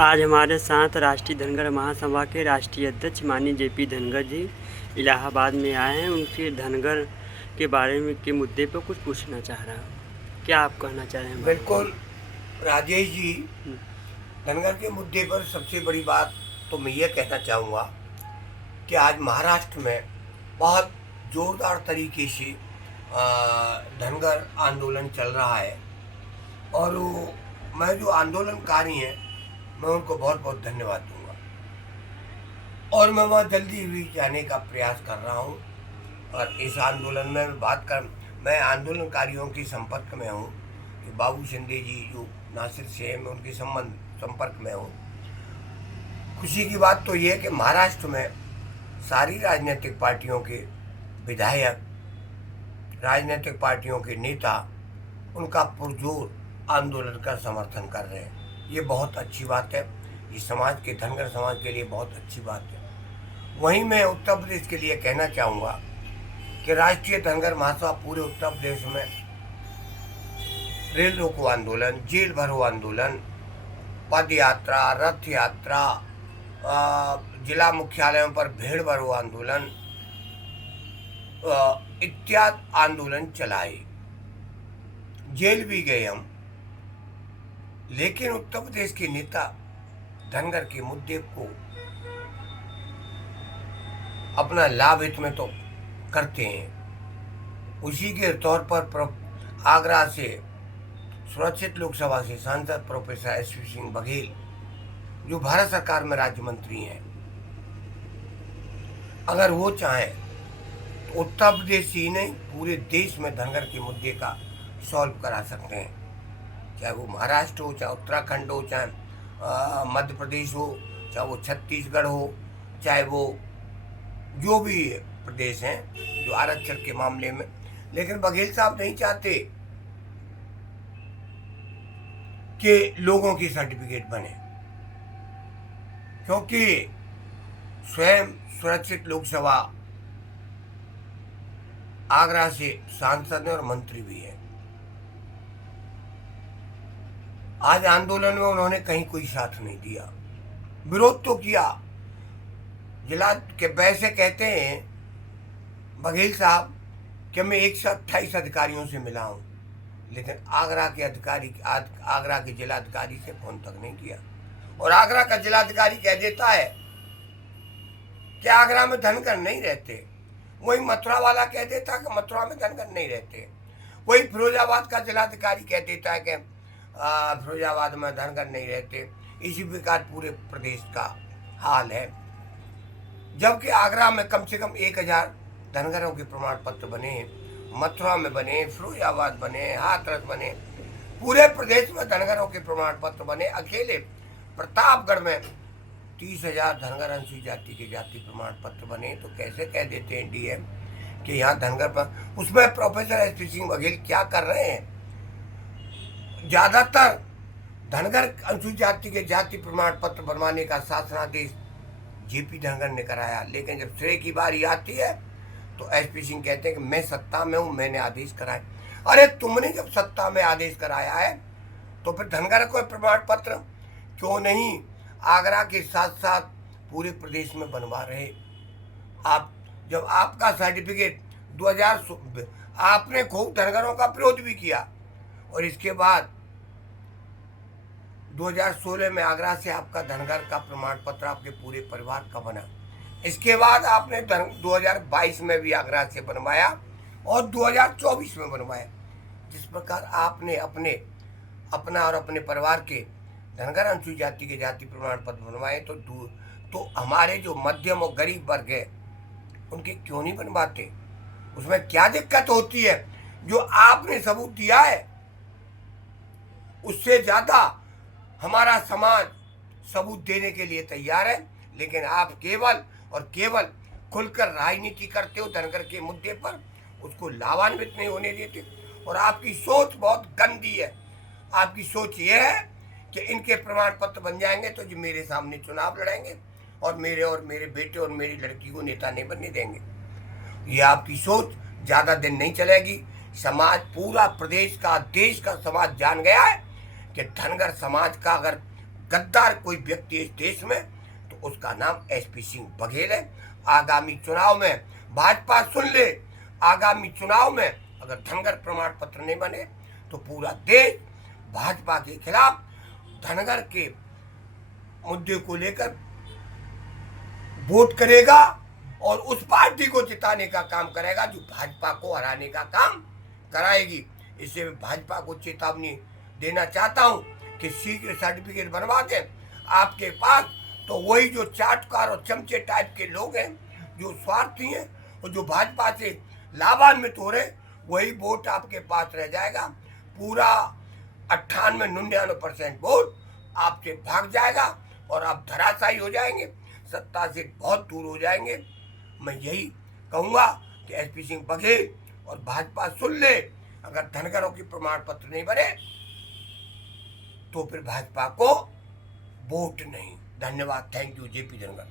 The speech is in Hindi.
आज हमारे साथ राष्ट्रीय धनगर महासभा के राष्ट्रीय अध्यक्ष माननीय जेपी धनगर जी इलाहाबाद में आए हैं। उनके धनगर के बारे में के मुद्दे पर कुछ पूछना चाह रहा हूँ। क्या आप कहना चाह रहे हैं? बिल्कुल राजेश जी, धनगर के मुद्दे पर सबसे बड़ी बात तो मैं ये कहना चाहूँगा कि आज महाराष्ट्र में बहुत ज़ोरदार तरीके से धनगर आंदोलन चल रहा है और मैं जो आंदोलनकारी हैं मैं उनको बहुत बहुत धन्यवाद दूंगा और मैं वहाँ जल्दी भी जाने का प्रयास कर रहा हूँ। और इस आंदोलन में मैं आंदोलनकारियों के संपर्क में हूँ कि बाबू शिंदे जी जो नासिर से हैं, मैं उनके संपर्क में हूँ। खुशी की बात तो ये है कि महाराष्ट्र में सारी राजनीतिक पार्टियों के विधायक, राजनीतिक पार्टियों के नेता उनका पुरजोर आंदोलन का समर्थन कर रहे हैं। ये बहुत अच्छी बात है, ये समाज के धनगर समाज के लिए बहुत अच्छी बात है। वहीं मैं उत्तर प्रदेश के लिए कहना चाहूँगा कि राष्ट्रीय धनगर महासभा पूरे उत्तर प्रदेश में रेल रोको आंदोलन, जेल भरो आंदोलन, पद यात्रा, रथ यात्रा, जिला मुख्यालयों पर भीड़ भरो आंदोलन इत्यादि आंदोलन चलाए। जेल भी गए हम, लेकिन उत्तर प्रदेश के नेता धनगर के मुद्दे को अपना लाभ हित में तो करते हैं। उसी के तौर पर आगरा से सुरक्षित लोकसभा से सांसद प्रोफेसर एसपी सिंह बघेल जो भारत सरकार में राज्य मंत्री हैं, अगर वो चाहें तो उत्तर प्रदेश ही नहीं पूरे देश में धनगर के मुद्दे का सॉल्व करा सकते हैं। चाहे वो महाराष्ट्र हो, चाहे उत्तराखंड हो, चाहे मध्य प्रदेश हो, चाहे वो छत्तीसगढ़ हो, चाहे वो जो भी प्रदेश हैं जो आरक्षण के मामले में। लेकिन बघेल साहब नहीं चाहते कि लोगों की सर्टिफिकेट बने, क्योंकि स्वयं सुरक्षित लोकसभा आगरा से सांसद और मंत्री भी है। आज आंदोलन में उन्होंने कहीं कोई साथ नहीं दिया, विरोध तो किया। जिला के वैसे कहते हैं बघेल साहब कि मैं 128 अधिकारियों से मिला हूं, लेकिन आगरा के जिलाधिकारी से फोन तक नहीं किया। और आगरा का जिलाधिकारी कह देता है कि आगरा में धनगर नहीं रहते। वही मथुरा वाला कह देता है कि मथुरा में धनगर नहीं रहते। वही फिरोजाबाद का जिलाधिकारी कह देता है कि फिरोजाबाद में धनगर नहीं रहते। इसी प्रकार पूरे प्रदेश का हाल है। जबकि आगरा में कम से कम 1000 धनगरों के प्रमाण पत्र बने, मथुरा में बने, फिरोजाबाद बने, हाथरस बने, पूरे प्रदेश में धनगरों के प्रमाण पत्र बने। अकेले प्रतापगढ़ में 30,000 धनगर अनुसूचित जाति के जाति प्रमाण पत्र बने। तो कैसे कह देते हैं डीएम कि यहाँ धनगर पर, उसमें प्रोफेसर एसपी सिंह बघेल क्या कर रहे हैं? ज्यादातर धनगर अनुसूचित जाति के जाति प्रमाण पत्र बनवाने का शासनादेश जेपी धनगर ने कराया, लेकिन जब श्रेय की बारी आती है तो एसपी सिंह कहते हैं कि मैं सत्ता में हूं, मैंने आदेश कराया। अरे तुमने जब सत्ता में आदेश कराया है तो फिर धनगर को प्रमाण पत्र क्यों नहीं आगरा के साथ साथ पूरे प्रदेश में बनवा रहे? आप जब आपका सर्टिफिकेट 2000 आपने खूब धनगरों का विरोध भी किया और इसके बाद 2016 में आगरा से आपका धनगर का प्रमाण पत्र आपके पूरे परिवार का बना। इसके बाद आपने 2022 में भी आगरा से बनवाया और 2024 में बनवाया। जिस प्रकार आपने अपना और अपने परिवार के धनगर अनुसूचित जाति के जाति प्रमाण पत्र बनवाए तो हमारे जो मध्यम और गरीब वर्ग है उनके क्यों नहीं बनवाते? उसमें क्या दिक्कत होती है? जो आपने सबूत दिया है उससे ज्यादा हमारा समाज सबूत देने के लिए तैयार है, लेकिन आप केवल और केवल खुलकर राजनीति करते हो धनगर के मुद्दे पर, उसको लाभान्वित नहीं होने देते। और आपकी सोच बहुत गंदी है। आपकी सोच ये है कि इनके प्रमाण पत्र बन जाएंगे तो जो मेरे सामने चुनाव लड़ेंगे और मेरे बेटे और मेरी लड़की को नेता नहीं बनने देंगे। ये आपकी सोच ज्यादा दिन नहीं चलेगी। समाज, पूरा प्रदेश का, देश का समाज जान गया है कि धनगर समाज का अगर गद्दार कोई व्यक्ति इस देश में तो उसका नाम एसपी सिंह बघेल है। आगामी चुनाव में भाजपा सुन ले, आगामी चुनाव में अगर धनगर प्रमाण पत्र नहीं बने तो पूरा देश भाजपा के खिलाफ धनगर के मुद्दे को लेकर वोट करेगा और उस पार्टी को जिताने का काम करेगा जो भाजपा को हराने का काम कराएगी। इससे मैं भाजपा को चेतावनी देना चाहता हूं कि शीघ्र सर्टिफिकेट बनवा दें आपके पास, तो वही जो चाटकार और चमचे टाइप के लोग हैं जो स्वार्थी हैं और जो भाजपा से लाभान्वित हो रहे, वही वोट आपके पास रह जाएगा। पूरा 98-99% वोट आपसे भाग जाएगा और आप धराशायी हो जाएंगे, सत्ता से बहुत दूर हो जाएंगे। मैं यही कहूँगा कि एसपी सिंह बघेल और भाजपा सुन ले, अगर धनगरों की प्रमाण पत्र नहीं बने तो फिर भाजपा को वोट नहीं। धन्यवाद। Thank you. जेपी धनगर।